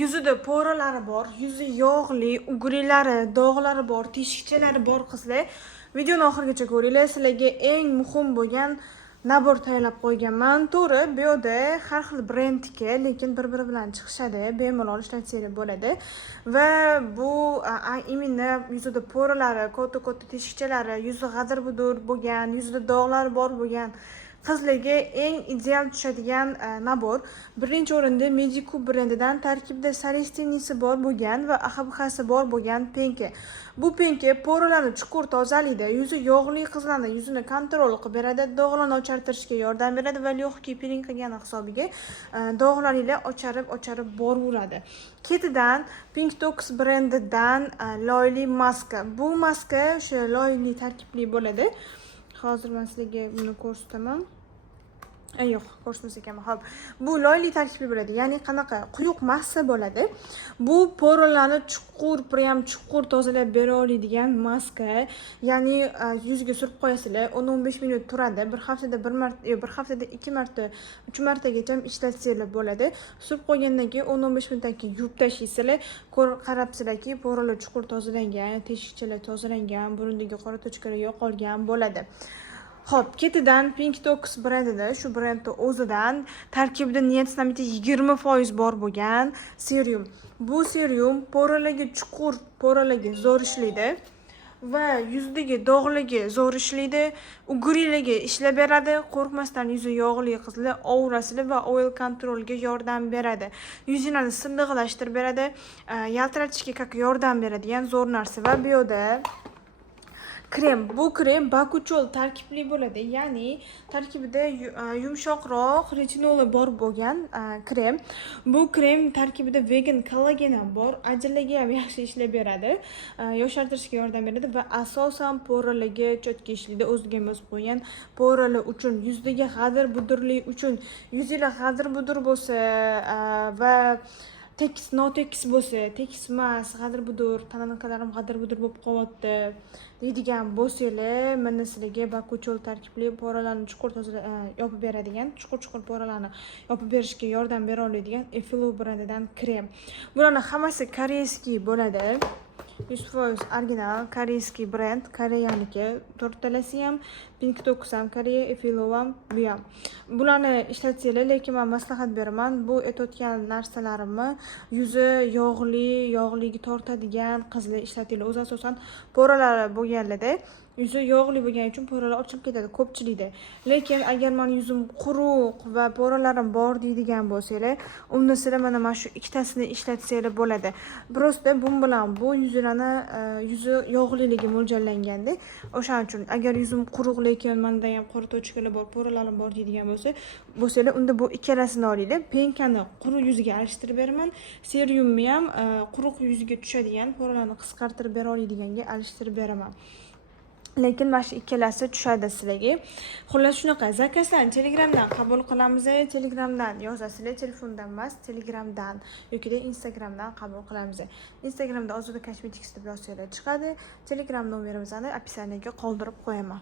Yuzida po'ralari bor, yuzi yog'li, ugrilari, dog'lari bor, teshikchalari bor qizlar. Videoni oxirigacha ko'ringlar. Sizlarga eng muhim bo'lgan nabor tayyorlab qo'yganman. To'g'ri, bu yerda har xil brendniki, lekin bir-biri bilan chiqishadi, bemalol ishlatsanglar bo'ladi. Va bu imенно yuzida po'ralari, katta teshikchalari, yuzi g'adir-budur bo'lgan, yuzida dog'lari bor bo'lgan qizlarga eng ideal tushadigan nabor. Birinchi o'rinda Medicu brendidan tarkibida salestinisi bor bo'lgan va AHBHsi bor bo'lgan penka. Bu penka po'ralarni chuqur tozalaydi, yuzi yog'li qizlarni yuzini kontrol qilib beradi, dog'larni ochartirishga yordam beradi va lyoqki piling qilgani hisobiga dog'laringlar ocharib boraveradi. Ketidan Pinktox brendidan loyli maska. Bu maska o'sha loyli tarkibli bo'ladi. Hozir men sizlarga buni ko'rsataman. Yo'q, ko'rsatmasam ham. Bu loyli tarkibli bo'ladi. Ya'ni qanaqa quyuq massa bo'ladi. Bu po'ralarni chuqur tozalab bera oladigan maska. Ya'ni yuzga surib qo'yasizlar, 10-15 minut turadi. Bir haftada 2 marta, 3 martagacha ishlatsanglar bo'ladi. Surib qo'ygandan keyin 10-15 minutdan keyin yuvib tashlaysizlar. Qarabsizlarki, po'ralar chuqur tozalangan, teshikchalar tozalangan, burundagi qora tochkalar yo'qolgan bo'ladi. Xo'p, ketidan Pinktox brendida, shu brendning o'zidan tarkibida niacinamid 20% bor bo'lgan serum. Bu serum po'ralarga zo'r ishlaydi va yuzdagi dog'larga zo'r ishlaydi, ugrilarga ishlab beradi, qo'rqmasdan yuzi yog'li qizlar aurasini va oil kontrolga yordam beradi. Yuzingizni silliqlashtirib beradi, yaltiratishga yordam beradigan zo'r narsa. Va bu yerda krem. Bu krem bakuchol tarkibli bo'ladi. Ya'ni tarkibida yumshoqroq retinoli bor bo'lgan krem. Bu krem tarkibida vegan kollagen ham bor. Ajinlarga ham yaxshi ishlab beradi. Yoshartirishga yordam beradi va asosan po'ralarga cho'tka ishlaydi. O'ziga mos qo'ygan po'ralar uchun, yuzdagi g'adir-budurlik uchun, yuzinglar g'adir-budur bo'lsa va notekis bo'lsa, tekis emas, g'adir-budur, tananalarim g'adir-budur bo'lib qolyapti deydigan bo'lsanglar, mana sizlarga bakuchol tarkibli po'ralarni chuqur yopib beradigan, chuqur po'ralarni yopib berishga yordam bera oladigan Effilo brendidan krem. Bularning hammasi koreyskiy bo'ladi. 100% original koreyskiy brend, Koreyaniki. To'rtalasi ham Pinktox ham Koreya, Effilo ham bu ham. Bularni ishlatsanglar, lekin men maslahat beraman. Bu aytayotgan narsalarimni yuzi yog'ligi tortadigan qizlar ishlatinglar. O'zi asosan po'ralari bo'lganlarda yuzi yog'li bo'lgani uchun po'ralar ochilib ketadi ko'pchilikda. Lekin agar men yuzim quruq va po'ralarim bor deydigan bo'lsanglar, unda sizlar mana shu ikkitasini ishlatsanglar bo'ladi. Prosta bu bilan bu yuzi yog'liligi mo'ljallanganda, o'shaning uchun agar yuzim quruq lekin menda ham qora tochkalar bor, po'ralarim bor deydigan bo'lsanglar, unda bu ikkalasini olinglar. Penkani quruq yuziga alishtirib beraman, serumni ham quruq yuziga tushadigan, po'ralarni qisqartirib bera oladiganga alishtirib beraman. Lekin mana shu ikkalasi tushadi sizlarga. Xullas shunaqa. Zakazlarni Telegramdan qabul qilamiz. Telegramdan yozasizlar, telefondan emas, Telegramdan yoki Instagramdan qabul qilamiz. Instagramda Ozoda Cosmetics deb yozsanglar chiqadi. Telegram nomerimizni opisiyaga qoldirib qo'yaman.